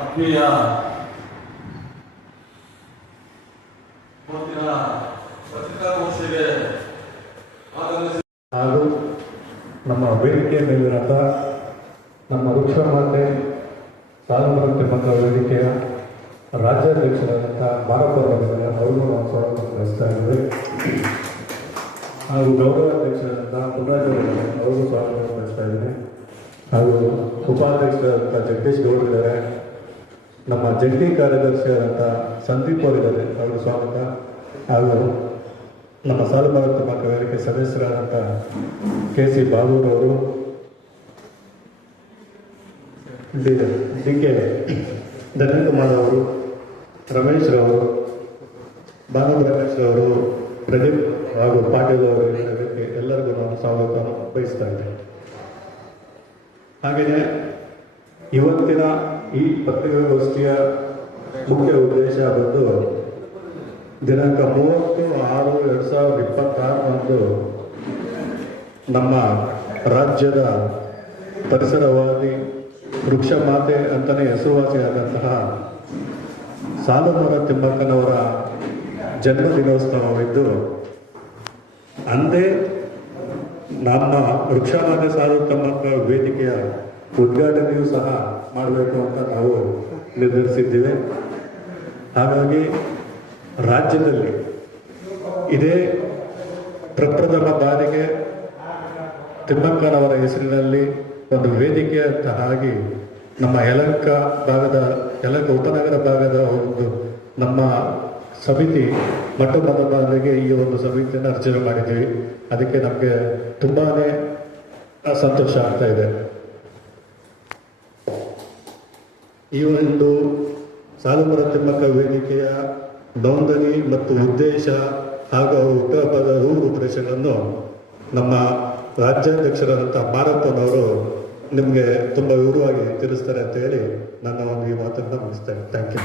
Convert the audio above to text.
ಆತ್ಮೀಯ ಇವತ್ತಿನ ಪತ್ರಿಕಾಗೋಷ್ಠಿಗೆ ಆಗಮಿಸಿ ಹಾಗೂ ನಮ್ಮ ವೇದಿಕೆಯ ಮೇಲಿರುವಂಥ ನಮ್ಮ ವೃಕ್ಷಮಾತೆ ಸಾಲುಮರ ತಿಮ್ಮಕ್ಕ ವೇದಿಕೆಯ ರಾಜ್ಯಾಧ್ಯಕ್ಷರಾದಂಥ ಮಾರಪ್ಪರವರಿಗೆ ಅವ್ರಿಗೂ ನಾವು ಸ್ವಾಗತ ಬಯಸ್ತಾ ಇದ್ದೇವೆ. ಹಾಗೂ ಗೌರವಾಧ್ಯಕ್ಷರಾದಂಥ ಪುಟ್ಟರಾಜವರಿಗೆ ಅವ್ರಿಗೂ ಸ್ವಾಗತ ಬಯಸ್ತಾ ಇದ್ದೇನೆ. ಹಾಗೂ ಉಪಾಧ್ಯಕ್ಷರಾದಂಥ ಜಗದೀಶ್ ಗೌಡರಿದ್ದಾರೆ. ನಮ್ಮ ಜಂಟಿ ಕಾರ್ಯದರ್ಶಿಯಾದಂಥ ಸಂದೀಪ್ ಅವರಿದ್ದಾರೆ, ಅವರು ಸ್ವಾಗತ. ಹಾಗೂ ನಮ್ಮ ಸಾಲುಮರ ತಿಮ್ಮಕ್ಕ ವೇದಿಕೆ ಸದಸ್ಯರಾದಂಥ KC ಬಾಬೂರವರು, DK ಧನಂಜಯ ಕುಮಾರ್ ಅವರು, ರಮೇಶ್ ರವರು, ಭಾನು ರಮೇಶ್ ಅವರು, ಪ್ರದೀಪ್ ಹಾಗೂ ಪಾಟೀಲ್ ಅವರು ಎಲ್ಲರಿಗೂ ನಾನು ಸ್ವಾಗತ ಬಯಸ್ತಾ ಇದ್ದೇನೆ. ಹಾಗೆಯೇ ಇವತ್ತಿನ ಈ ಪತ್ರಿಕಾಗೋಷ್ಠಿಯ ಮುಖ್ಯ ಉದ್ದೇಶ ಬಂದು ದಿನಾಂಕ 30/6/2026 ನಮ್ಮ ರಾಜ್ಯದ ಪರಿಸರವಾದಿ ವೃಕ್ಷ ಮಾತೆ ಅಂತಲೇ ಹೆಸರುವಾಸಿಯಾದಂತಹ ಸಾಲುಮರ ತಿಮ್ಮಕ್ಕನವರ ಜನ್ಮ ದಿನೋತ್ಸವವಿದ್ದು, ಅಂದೇ ನಮ್ಮ ವೃಕ್ಷಮಾತೆ ಸಾಲು ತಿಮ್ಮಕ್ಕ ವೇದಿಕೆಯ ಉದ್ಘಾಟನೆಯೂ ಸಹ ಮಾಡಬೇಕು ಅಂತ ನಾವು ನಿರ್ಧರಿಸಿದ್ದೇವೆ. ಹಾಗಾಗಿ ರಾಜ್ಯದಲ್ಲಿ ಇದೇ ಪ್ರಪ್ರಥಮ ಬಾರಿಗೆ ತಿಮ್ಮಕ್ಕನವರ ಹೆಸರಿನಲ್ಲಿ ಒಂದು ವೇದಿಕೆ ಅಂತ ಆಗಿ ನಮ್ಮ ಯಲಹಂಕ ಉಪನಗರ ಭಾಗದ ಒಂದು ನಮ್ಮ ಸಮಿತಿ ಮೊಟ್ಟ ಮೊದಲ ಬಾರಿಗೆ ಈ ಒಂದು ಸಮಿತಿಯನ್ನು ರಚನೆ ಮಾಡಿದ್ದೀವಿ. ಅದಕ್ಕೆ ನಮಗೆ ತುಂಬಾ ಸಂತೋಷ ಆಗ್ತಾ ಇದೆ. ಈ ಒಂದು ಸಾಲುಮರ ತಿಮ್ಮಕ್ಕ ವೇದಿಕೆಯ ನೋಂದಣಿ ಮತ್ತು ಉದ್ದೇಶ ಹಾಗೂ ಹುಟ್ಟುಹಬ್ಬದ ರೂಪುರೇಷೆಗಳನ್ನು ನಮ್ಮ ರಾಜ್ಯಾಧ್ಯಕ್ಷರಾದಂಥ ಮಾರಪ್ಪನವರು ನಿಮಗೆ ತುಂಬ ವಿವರವಾಗಿ ತಿಳಿಸ್ತಾರೆ ಅಂತ ಹೇಳಿ ನನ್ನ ಒಂದು ಈ ಮಾತನ್ನು ಮುಗಿಸ್ತೇನೆ. Thank you.